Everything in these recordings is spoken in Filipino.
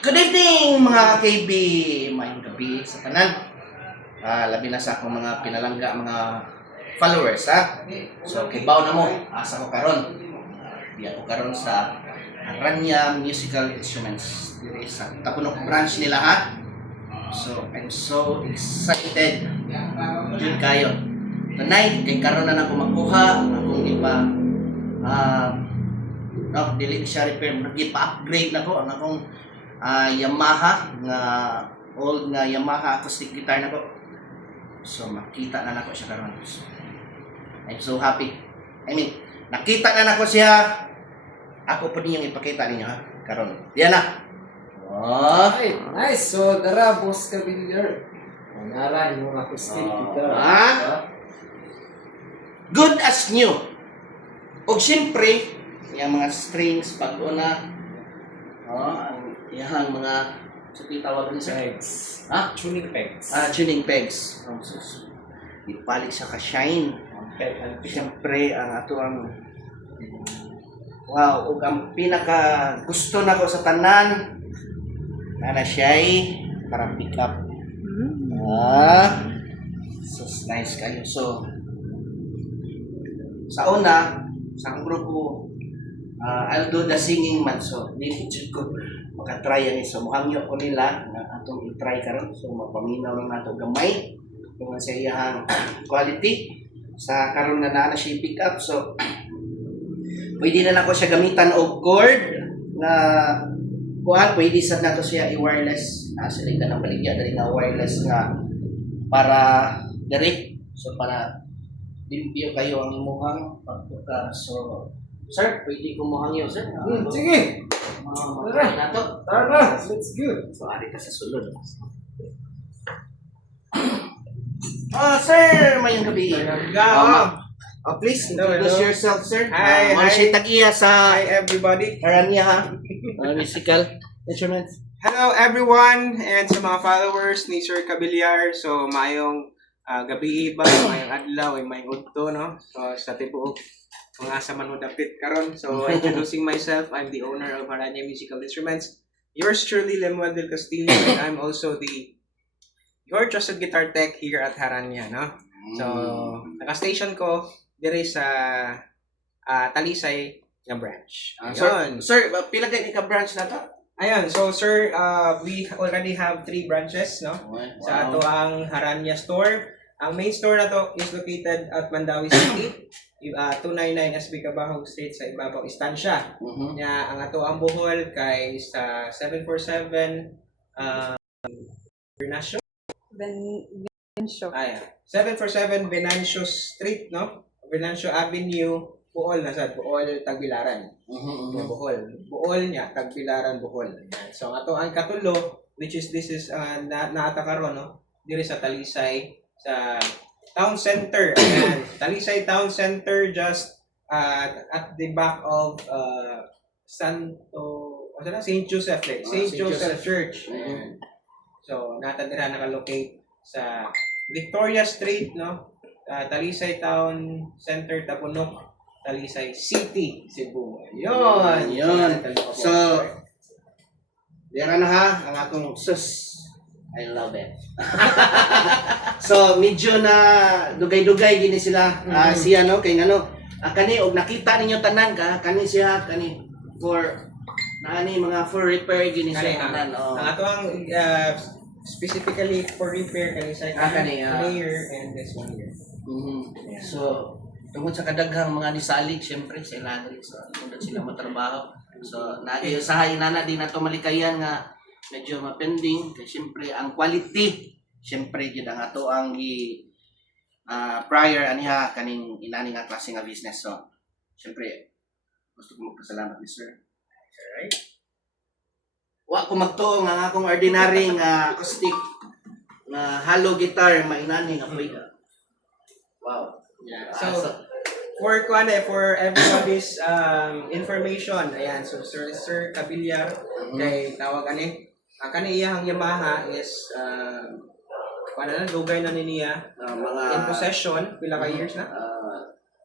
Good evening mga ka-KB, maayong gabi sa tanan. Labi na sa akong mga pinalangga, mga followers ha. So kibaw na mo, asa ko karon. Di ako karon sa Aranya Musical Instruments diri sa Tapunok branch nila ha. So I'm so excited. Jud kayo. Tonight kay karon na nako makuha akong iba dili siya repair, nag-upgrade na ko ang akong Yamaha nga old nga Yamaha acoustic guitar na ko. So makita na nako siya karon. So, I'm so happy. I mean, nakita na nako siya. Ako po ninyong ipakita ninyo ha karon. Diyan na. Oh, Ay, nice. So, dara, boss ka bilyar. Nara, yung acoustic guitar. Good as new. Og siyempre, yung mga strings bago na. Yan mga sa tawag ni sir. Pegs. Tuning pegs. Tuning pegs. Ipalit siya ka-shine. Siyempre, ang ato ang wow, ug ang pinaka gusto nako sa tanan na siya ay para pick up. So nice kayo. So sa una, sa akong grupo, I'll do the singing man. So dili ko makatry ani. So muhangyo ko nila na atong i-try karon. So mapaminaw lang nato gamay kung sa iyang quality sa karon na naa na siya pick up. So pwede na nako siya gamitan og cord na kuan, pwede sad nato siya i-wireless. Sila ka nang baligya dali nga wireless nga para diri. So para limpyo kayo ang imuhang pagbuka. So sir, pwede ko muhangyo sir. Sige. Tara na to. Tara, let's go. So ari ka sa sulod. Sir, mayong gabi. Please introduce yourself, sir. Hi, Mga hi. siya tag-iya sa Hi everybody. Aranya ha. Musical instruments. Hello everyone and sa mga followers ni Sir Cabiliar. So mayong gabi ba, mayong adlaw, mayong udto no. So sa tibuok mga asa man mo dapit karon. So introducing myself, I'm the owner of Aranya Musical Instruments. Yours truly, Lemuel Del Castillo, and I'm also your trusted guitar tech here at Haranya, no. So naka-station ko dire sa Talisay nga branch. Sir, pila kay ka-branch na to? Ayun, so sir, we already have 3 branches, no? Sa ato ang Haranya store. Ang main store na to is located at Mandawi City, 299 SB Cabahog Street sa Ibabaw Estancia. Nya ang ato ang Bohol kay sa 747 Bernasio. Ayan. 747 Venancio Street, no? Venancio Avenue, Bohol na sad, Bohol, Tagbilaran. Bohol niya, Tagbilaran, Bohol. Ayan. So ato ang katulo, which is this is naata karon, no? Diri sa Talisay sa Town Center. Ayan. Talisay Town Center, just at the back of St. Joseph, St. Joseph Church. Ayan. So nata dira nakalocate sa Victoria Street, no? Talisay Town Center, Tapunok, Talisay City, Cebu. Yun. So, diyan na ha, ang akong sus. I love it. So, medyo na dugay-dugay gini sila. Siya, no? Kaya ano, kani, og nakita ninyo tanan ka, kani siya, kani, for, mga for repair gini siya tanan. Ang ato ang specifically for repair kani sa layer and this one here. Yeah. So, tungkol sa kadaghang mga nisalig, syempre sa ilan so kung sila matrabaho. So, nag-usahay na din nato malikayan nga medyo mapending kay syempre ang quality, syempre gid ang ato ang prior aniha kaning inani nga klase nga business. So, syempre gusto ko magpasalamat ni sir. Alright. Wa ko magtuo nga akong ordinary nga acoustic nga hollow guitar mainani nga pwede. Wow. Yeah. So for everybody's information, ayan, so Sir Cabiliar, kay tawag kani iyang Yamaha is dugay na niya mga in possession, pila ka years na?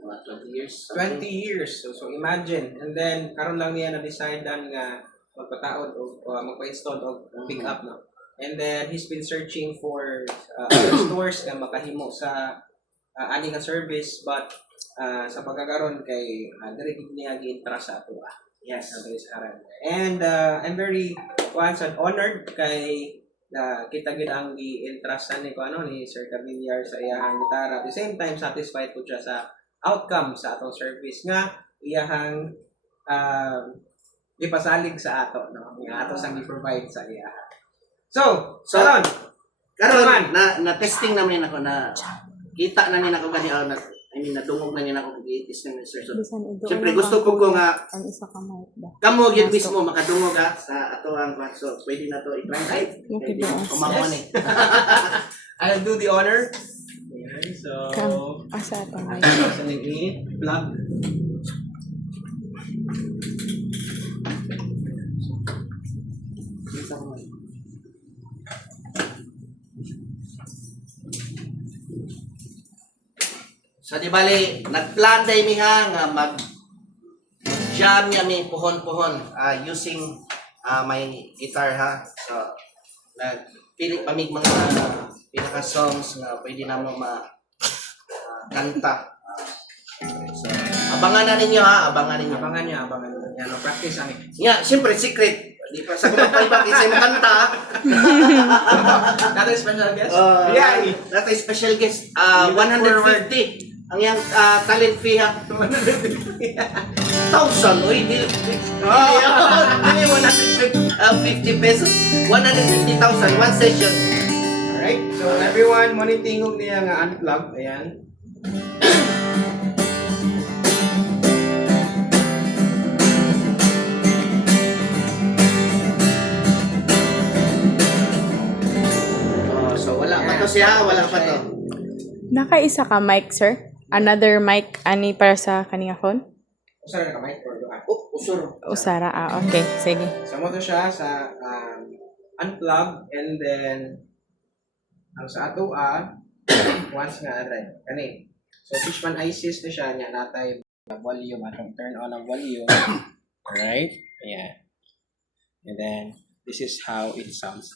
Mga 20 years. 20 years. So imagine. And then karon lang niya na decide nga magpataod o magpa-install o pick up, no? And then he's been searching for other stores na makahimo sa ani nga service, but sa pagkakaroon kay diri gid niya gi-entrust sa ato. Yes. And I'm very once and honored kay kita gid ang gi-entrustan ni Sir Cavillar sa iyahang gitara. At the same time satisfied po siya sa outcome sa atong service nga iyahang ipasalig sa ato, no? Nga ato sang gi-provide sa iya. So, karon Karon na testing namin ako na kita na nila ako gani nadungog na nila ako gi-test ng sir. So, siyempre gusto ko nga ang isa ka mic ba? kamo gyud mismo makadungog sa ato ang so pwede na to i-try. Ay, pwede kumamo ni. I'll do the honor. Ayan, so Asa ito mic? sa nag-i plug. So di bali nagplan day mi ha nga mag-jam niya mi puhon-puhon using my guitar ha. So nagpili pa mig mga pinaka songs nga pwede na mo kanta. So abangan na ninyo ha, abangan ninyo. Abangan niya. Yan, practice ani. Yeah, siyempre secret. Di pa sa kumapayba kasi makanta. That is special guest. Yeah, that is special guest. 150. Ang yung talent fee ha. 1,000. Uy, dili 150 pesos. 150,000 one session. Alright, so everyone, monitingog niya nga unplug. Ayan. So wala pa to siya, wala pa to. Nakaisa ka mic, sir? Another mic ani para sa kaninga phone? Usara ka mic or doon. Usuro. Usara, okay. Sige. So mo to siya sa unplug, and then ang sa ato once nga aray kani. So Fishman ISIS na siya nya natay volume atong turn on ang volume. Alright? Yeah. And then this is how it sounds.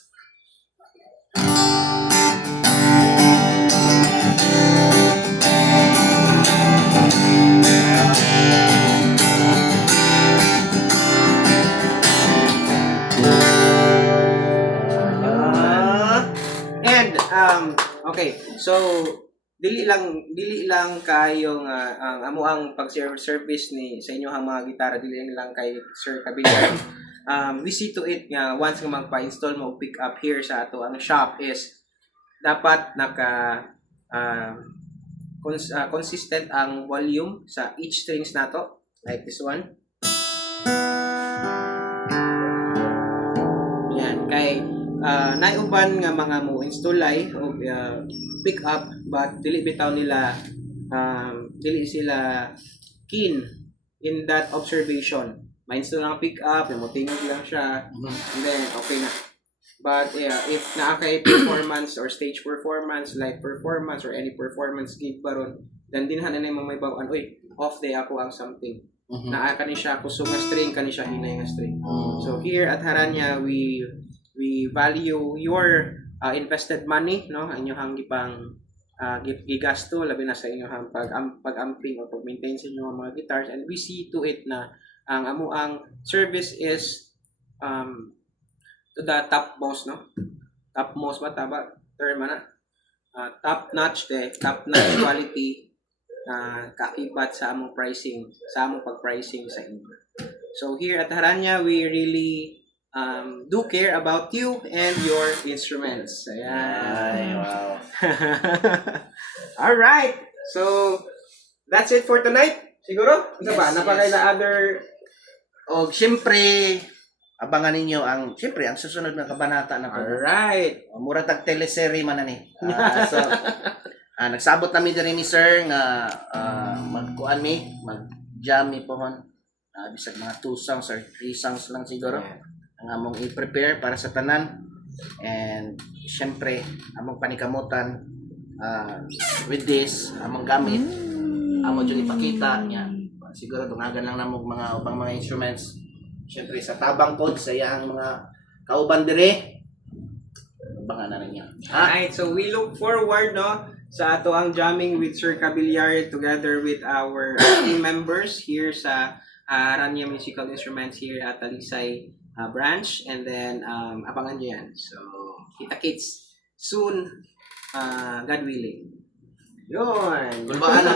Okay, so dili lang kayo nga ang amo ang pag-service ni sa inyo ang mga gitara, dili lang kay Sir Cavillar. We see to it nga once nga magpa-install mo pick up here sa ato ang shop is dapat naka consistent ang volume sa each strings nato, like this one. Yan, kay naiuban nga mga mo install o pick up, but dili bitaw nila dili sila keen in that observation. Ma-install lang pick up, tingog lang siya, and then okay na. But if naa kay performance or stage performance, live performance or any performance gig baron, then dinhan na mo may bawaan, uy, off day ako ang something. Naa kani siya kusog nga string, kani siya hinay nga string. So here at Haranya, we value your invested money, no? Ang inyong gipang gigasto labi na sa inyong pag-amping o pag-maintain sa inyong mga guitars, and we see to it na ang amuang service is to the top most, no? Top most ba taba term na? Top notch quality kaibat sa among pricing, sa among pag-pricing sa inyo. So here at Haranya, we really do care about you and your instruments. Ayan. Ay, wow. Alright. So, that's it for tonight. Siguro? Ano ba? Napakaila other... O siyempre abangan ninyo ang susunod na kabanata na po. Alright. Mura tag teleserye man na ni. So nagsabot namin din ni sir nga magkuan mag-jam mi pohon. Bisag mga 2 songs or 3 songs lang siguro. Ang among i-prepare para sa tanan. And syempre among panikamutan with this among gamit. Amo jud ipakita niya. Siguro dungagan lang namong mga ubang mga instruments. Siyempre sa tabang pod sa iyang mga kauban dire. Abangan na niya. Ha? Alright, so we look forward no sa ato ang jamming with Sir Cabillard together with our team members here sa Aranya Musical Instruments here at Talisay branch, and then abangan niyo yan. So kita-kits soon, God willing. Yun. Kulbaan na.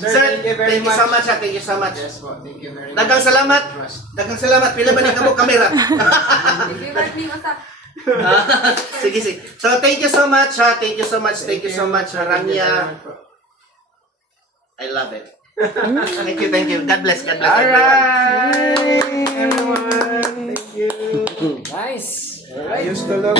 Sir, Sir, thank you very much. so much. Thank you so much. Yes po, thank you very much. Daghang salamat. Daghang salamat. Pila ba ni kamo kamera? Sige, sige. So, thank you so much, ha. Thank you so much. Thank you so much, Aranya. I love it. Thank you, thank you. God bless, God bless everyone. Alright, everyone. Thank you. Nice. Ayos tulog.